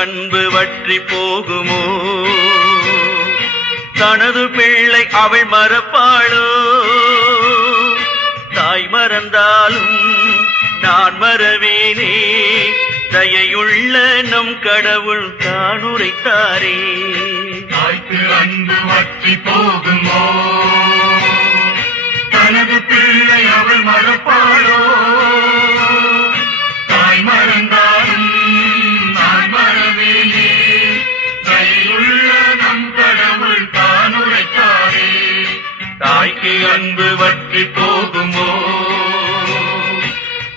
அன்பு வற்றி போகுமோ? தனது பிள்ளை அவள் மறப்பாளோ? தாய் மறந்தாலும் நான் மறவேனே, தயையுள்ள நம் கடவுள் தான் உரைத்தாரே. தாய்க்கு அன்பு வற்றி போகுமோ? தனது பிள்ளை அவள் மறப்பாளோ? தாய் மறந்தாலும் நான் மறவேனே, தயையுள்ள நம் கடவுள் தான் உரைத்தாரே. தாய்க்கு அன்பு வற்றி போகுமோ?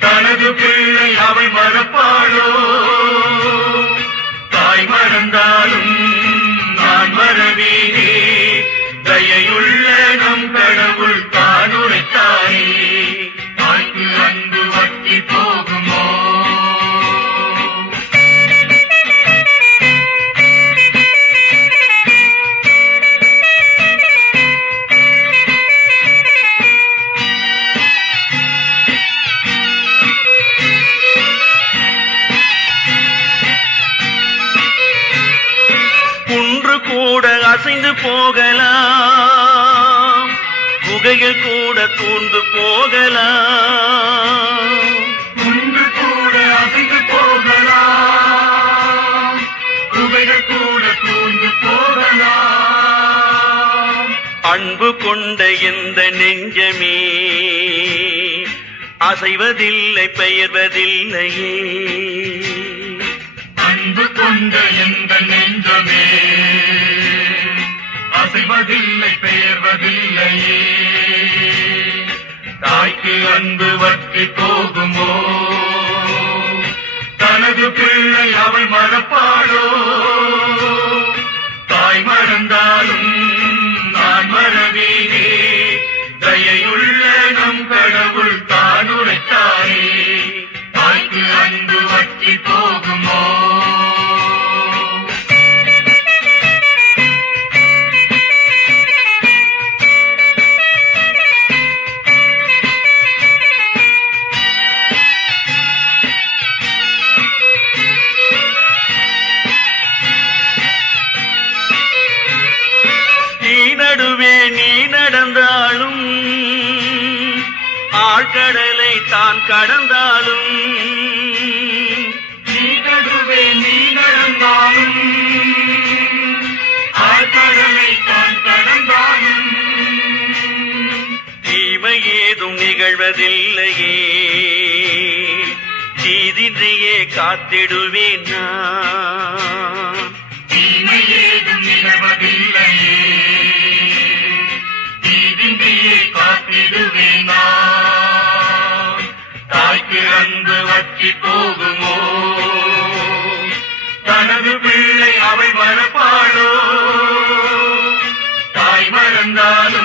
தனது பிள்ளை அவள் மறப்பாளோ? தாய் மறந்தாலும் நான் மறவேனே, தயையுள்ள நம் கடவுள் தான் உரைத்தாரே. தாய்க்கு அன்பு வற்றி போகுமோ? கூட அசைந்து போகலாம், குகைகள் கூட தூண்டு போகலாம். குன்று கூட அசைந்து போகலாம், குகைகள் கூட தூண்டு போகலாம். அன்பு கொண்ட எந்த நெஞ்சமே அசைவதில்லை, பெயர்வதில்லையே. அன்பு கொண்ட எந்த நெஞ்சமே அசைவதில்லை, பெயர்வதில்லையே. தாய்க்கு அன்பு வற்றி போகுமோ? தனது பிள்ளை அவள் மறப்பாளோ? தாய் மறந்தாலும் நான் மறவேனே, தயையுள்ள நம் கடவுள் தான் உரைத்தாரே. தாய்க்கு அன்பு வற்றி போகுமோ? நடுவே நீ நடந்தாலும், ஆழ்கடலை தான் கடந்தாலும், நீ நடுவே நீ நடந்தாலும், ஆழ்கடலை தான் கடந்தாலும், தீமை ஏதும் நிகழ்வதில்லையே, தீதின்றியே காத்திடுவேன் நான். தீமை ஏதும் நிகழ்வதில்லையே, தீதின்றியே காத்திடுவேன் நான். தாய்க்கு அன்பு வற்றி போகுமோ? தனது பிள்ளை அவள் மறப்பாளோ? தாய் மறந்தாலும்